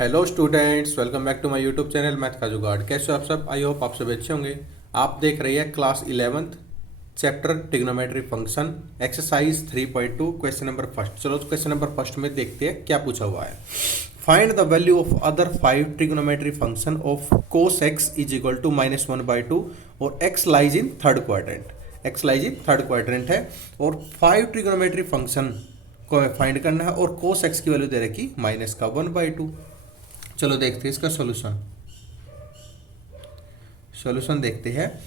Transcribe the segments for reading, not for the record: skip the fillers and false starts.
Hello students, welcome back to my YouTube channel math का जुगाड़। कैसे हो आप सब? आई होप आप सब अच्छे होंगे। आप देख रही है class 11th chapter trigonometry function exercise 3.2 question number first. चलो क्वेश्चन नंबर फर्स्ट में देखते हैं क्या पूछा हुआ है। Find the value of other 5 trigonometry function of cos x is equal to -1/2 और x lies in third quadrant. X lies in third quadrant है और 5 ट्रिग्नोमेट्री फंक्शन को फाइंड करना है और कोस एक्स की वैल्यू दे रखी -1/2। चलो देखते हैं इसका सॉल्यूशन देखते हैं।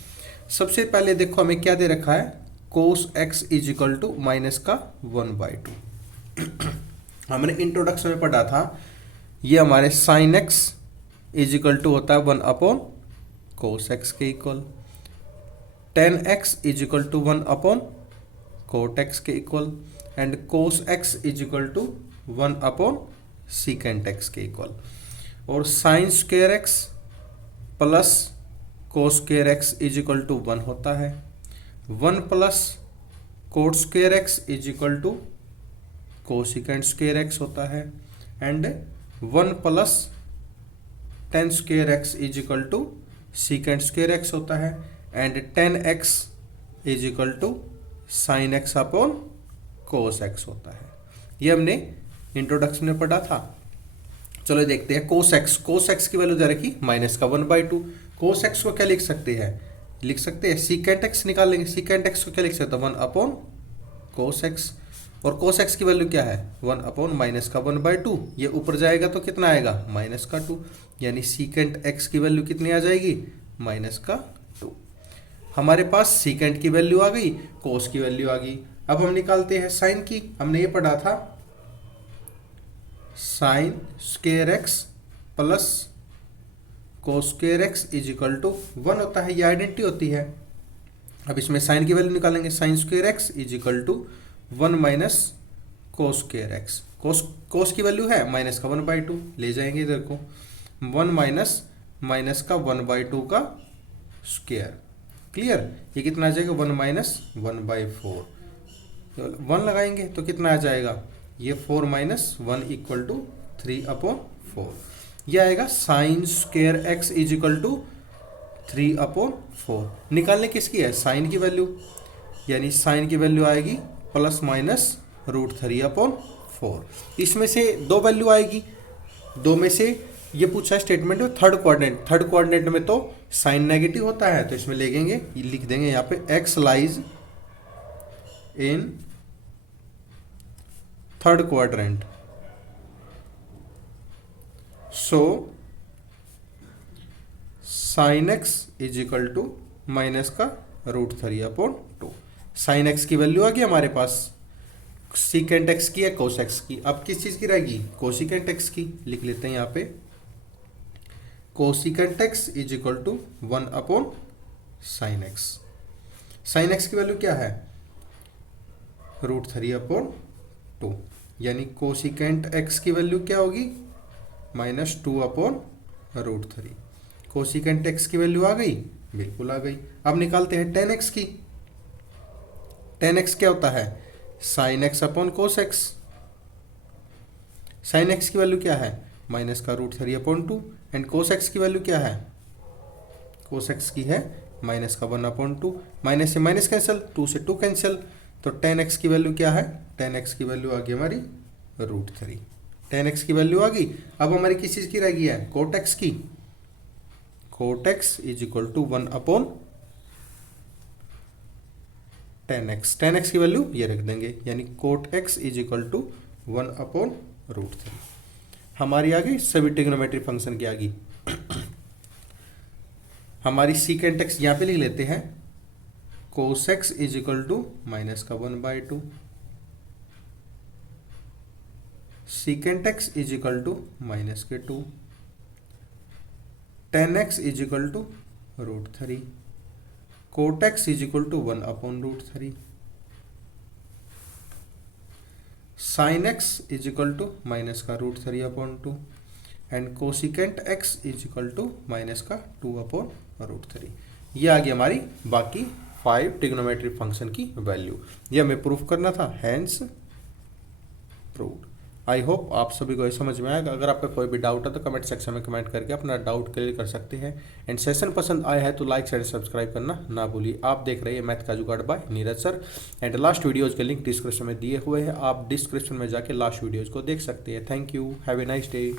सबसे पहले देखो हमें क्या दे रखा है, cos x is equal to -1/2। हमने इंट्रोडक्शन में पढ़ा था, ये हमारे sine x is equal to होता है 1/कोस एक्स के equal, tan x is equal to 1/कोट एक्स के equal and cos x is equal to 1/सीकेंट एक्स के इक्वल। और sine square x plus cos square x is equal to 1 होता है, 1 plus cot square x is equal to cosecant square x होता है and 1 plus tan square x is equal to secant square x होता है and tan x is equal to sin x upon cos x होता है। ये हमने introduction में पढ़ा था। चलो देखते हैं कोस एक्स की वैल्यू दे रखी -1/2। कोस एक्स को क्या लिख सकते हैं सीकेंट एक्स निकाल लेंगे। सीकेंट एक्स को क्या लिख सकते हैं 1/कोस एक्स और कोस एक्स की वैल्यू क्या है 1/-1/2। ये ऊपर जाएगा तो कितना आएगा -2, यानी सीकेंट एक्स की वैल्यू कितनी आ जाएगी -2। हमारे पास सीकेंट की वैल्यू आ गई, कोस की वैल्यू आ गई। अब हम निकालते हैं साइन की। हमने ये पढ़ा था sin square x plus cos square x is equal to 1 होता है, ये आइडेंटिटी होती है। अब इसमें साइन की वैल्यू निकालेंगे, sine square x is equal to 1 - cos square x. Cos की वैल्यू है -1/2, ले जाएंगे इधर को 1 -1/2 का स्क्वेयर। क्लियर? ये कितना आ जाएगा 1 - 1/4। 1 लगाएंगे तो कितना आ जाएगा, ये 4 - 1 इक्वल टू 3/4। यह आएगा sin square x is equal to 3/4। निकालने किसकी है, साइन की वैल्यू, यानी साइन की वैल्यू आएगी ±√3/4। इसमें से दो वैल्यू आएगी, दो में से ये पूछा स्टेटमेंट में थर्ड क्वाड्रेंट में तो साइन नेगेटिव होता है, तो इसमें लिख देंगे यहाँ पे x lies in third quadrant, so sin x is equal to -√3/2। Sin x की वैल्यू आ गई हमारे पास, सीकेंट एक्स की है कोस एक्स की। अब किस चीज की रहेगी, कोसिकेंट एक्स की। लिख लेते हैं यहाँ पे cosecant x is equal to 1/साइन एक्स। साइन एक्स की वैल्यू क्या है √3/2, यानी कोसिकेंट एक्स की वैल्यू क्या होगी -2/√3। कोसिकेंट एक्स की वैल्यू आ गई, बिल्कुल आ गई। अब निकालते हैं टेन एक्स की। टेन एक्स क्या होता है sign x upon cos x. Sine x की वैल्यू क्या है -√3/2 एंड कोस एक्स की वैल्यू क्या है, कोस एक्स की है -1/2। माइनस से माइनस कैंसिल, 2 से 2 कैंसिल, तो टेन एक्स की वैल्यू क्या है, टेन एक्स की वैल्यू आ गई हमारी √3। टेन एक्स की वैल्यू आ गई। अब हमारी किस चीज की रह गई है, कोट एक्स की। Cot x is equal to 1/10 x. 10 x की वैल्यू ये रख देंगे, यानी cot x is equal to 1/√3। हमारी आ गई सभी ट्रिग्नोमेट्री फंक्शन की आ गई। हमारी सीकेंट एक्स यहाँ पे लिख लेते हैं, cos x is equal to -1/2, secant x is equal to -2, tan x is equal to √3, cot x is equal to 1/√3, sin x is equal to -√3/2 and cosecant x is equal to -2/√3। ये आ गई हमारी बाकी 5 trigonometry function की value. ये हमें proof करना था, hence proved. I hope आप सभी को ये समझ में आएगा। अगर आपका कोई भी डाउट है तो कमेंट सेक्शन में कमेंट करके अपना डाउट क्लियर कर सकते हैं। एंड सेशन पसंद आया है तो लाइक एंड सब्सक्राइब करना ना भूलिए। आप देख रहे हैं मैथ का jugaad by Neeraj sir. And last videos के लिंक डिस्क्रिप्शन में दिए हुए हैं, आप डिस्क्रिप्शन में जाके लास्ट वीडियोज़ को देख सकते हैं। Thank you, have a nice day.